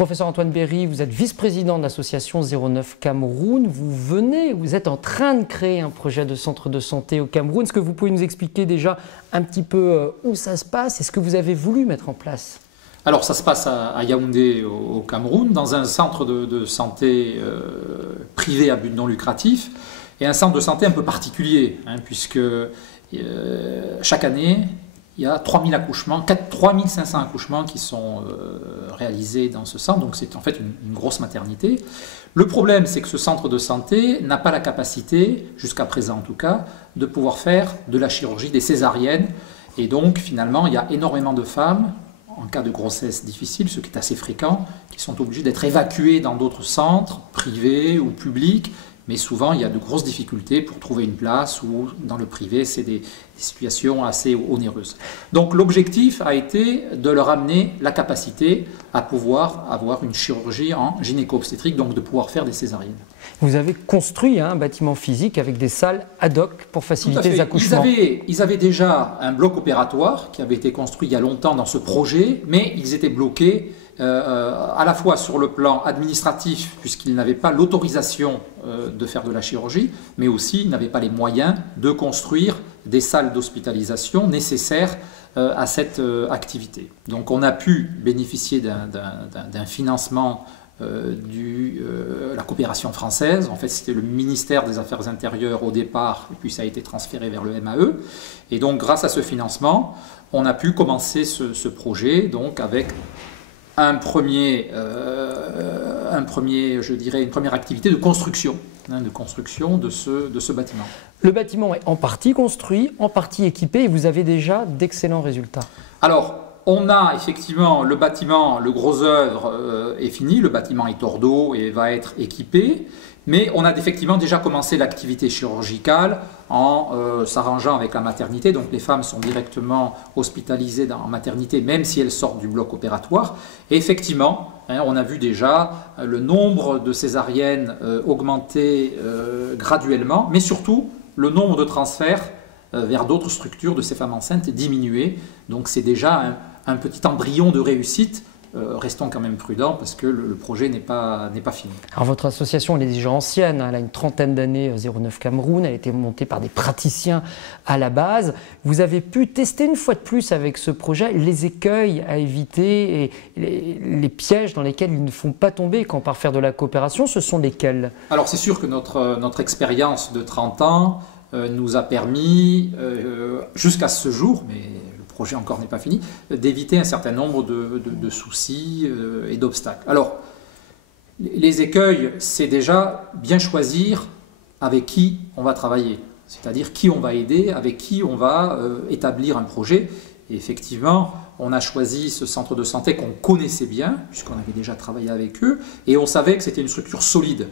Professeur Antoine Berry, vous êtes vice-président de l'association 09 Cameroun. Vous êtes en train de créer un projet de centre de santé au Cameroun. Est-ce que vous pouvez nous expliquer déjà un petit peu où ça se passe et ce que vous avez voulu mettre en place? Alors ça se passe à Yaoundé au Cameroun, dans un centre de santé privé à but non lucratif, et un centre de santé un peu particulier, puisque chaque année, il y a 3000 accouchements, 3500 accouchements qui sont réalisés dans ce centre, donc c'est en fait une grosse maternité. Le problème, c'est que ce centre de santé n'a pas la capacité, jusqu'à présent en tout cas, de pouvoir faire de la chirurgie, des césariennes, et donc finalement, il y a énormément de femmes, en cas de grossesse difficile, ce qui est assez fréquent, qui sont obligées d'être évacuées dans d'autres centres, privés ou publics, mais souvent il y a de grosses difficultés pour trouver une place, ou dans le privé, c'est des situations assez onéreuses. Donc l'objectif a été de leur amener la capacité à pouvoir avoir une chirurgie en gynéco-obstétrique, donc de pouvoir faire des césariennes. Vous avez construit un bâtiment physique avec des salles ad hoc pour faciliter les accouchements. Ils avaient déjà un bloc opératoire qui avait été construit il y a longtemps dans ce projet, mais ils étaient bloqués à la fois sur le plan administratif, puisqu'ils n'avaient pas l'autorisation de faire de la chirurgie, mais aussi ils n'avaient pas les moyens de construire des salles d'hospitalisation nécessaires à cette activité. Donc on a pu bénéficier d'un financement la coopération française. En fait, c'était le ministère des Affaires intérieures au départ, et puis ça a été transféré vers le MAE. Et donc, grâce à ce financement, on a pu commencer ce projet, donc avec une première activité de construction, de ce bâtiment. Le bâtiment est en partie construit, en partie équipé, et vous avez déjà d'excellents résultats. Alors, on a effectivement le bâtiment, le gros œuvre est fini, le bâtiment est hors d'eau et va être équipé, mais on a effectivement déjà commencé l'activité chirurgicale en s'arrangeant avec la maternité. Donc les femmes sont directement hospitalisées en maternité, même si elles sortent du bloc opératoire. Et effectivement, on a vu déjà le nombre de césariennes augmenter graduellement, mais surtout le nombre de transferts vers d'autres structures de ces femmes enceintes diminuer. Donc c'est déjà un petit embryon de réussite. Restons quand même prudents parce que le projet n'est pas fini. Alors votre association elle est déjà ancienne, elle a une trentaine d'années, 09 Cameroun, elle a été montée par des praticiens à la base. Vous avez pu tester une fois de plus avec ce projet les écueils à éviter et les pièges dans lesquels ils ne font pas tomber quand on part faire de la coopération, ce sont lesquels? Alors c'est sûr que notre expérience de 30 ans nous a permis, jusqu'à ce jour, mais le projet encore n'est pas fini, d'éviter un certain nombre de soucis et d'obstacles. Alors, les écueils, c'est déjà bien choisir avec qui on va travailler, c'est-à-dire qui on va aider, avec qui on va établir un projet. Et effectivement, on a choisi ce centre de santé qu'on connaissait bien, puisqu'on avait déjà travaillé avec eux, et on savait que c'était une structure solide.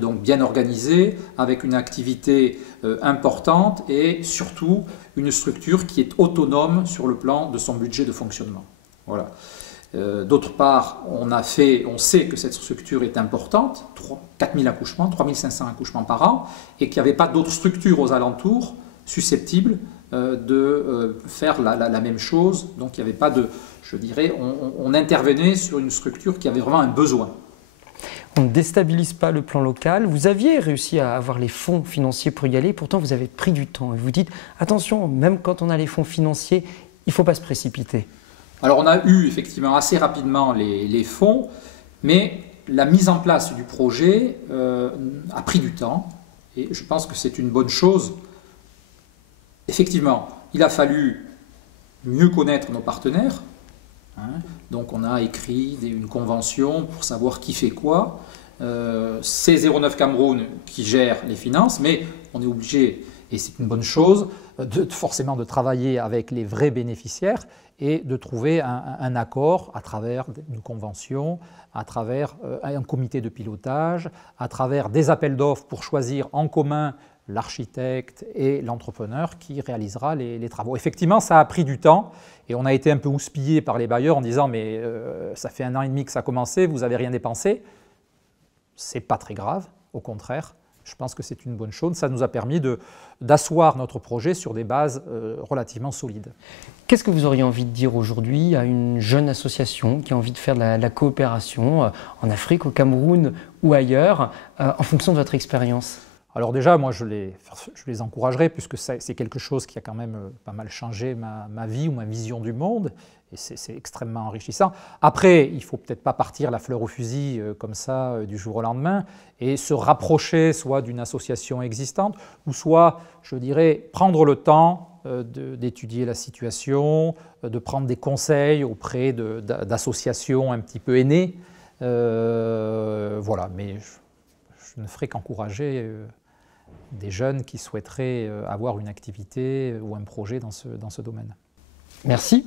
Donc bien organisée, avec une activité importante et surtout une structure qui est autonome sur le plan de son budget de fonctionnement. Voilà. D'autre part, on sait que cette structure est importante, 4000 accouchements, 3500 accouchements par an, et qu'il n'y avait pas d'autres structures aux alentours susceptibles de faire la même chose. Donc il n'y avait pas de, je dirais, on intervenait sur une structure qui avait vraiment un besoin. On ne déstabilise pas le plan local. Vous aviez réussi à avoir les fonds financiers pour y aller, pourtant vous avez pris du temps. Et vous dites, attention, même quand on a les fonds financiers, il ne faut pas se précipiter. Alors on a eu effectivement assez rapidement les fonds, mais la mise en place du projet a pris du temps. Et je pense que c'est une bonne chose. Effectivement, il a fallu mieux connaître nos partenaires. Donc on a écrit une convention pour savoir qui fait quoi. C'est 09 Cameroun qui gère les finances, mais on est obligé, et c'est une bonne chose, forcément de travailler avec les vrais bénéficiaires et de trouver un accord à travers une convention, à travers un comité de pilotage, à travers des appels d'offres pour choisir en commun l'architecte et l'entrepreneur qui réalisera les travaux. Effectivement, ça a pris du temps et on a été un peu houspillé par les bailleurs en disant « mais ça fait 1 an et demi que ça a commencé, vous n'avez rien dépensé ». C'est pas très grave, au contraire. Je pense que c'est une bonne chose. Ça nous a permis d'asseoir notre projet sur des bases relativement solides. Qu'est-ce que vous auriez envie de dire aujourd'hui à une jeune association qui a envie de faire de la coopération en Afrique, au Cameroun ou ailleurs, en fonction de votre expérience ? Alors déjà, moi, je les encouragerais, puisque c'est quelque chose qui a quand même pas mal changé ma vie ou ma vision du monde, et c'est extrêmement enrichissant. Après, il ne faut peut-être pas partir la fleur au fusil comme ça du jour au lendemain, et se rapprocher soit d'une association existante, ou soit, je dirais, prendre le temps d'étudier la situation, de prendre des conseils auprès d'associations un petit peu aînées. Voilà, mais je ne ferai qu'encourager des jeunes qui souhaiteraient avoir une activité ou un projet dans ce domaine. Merci.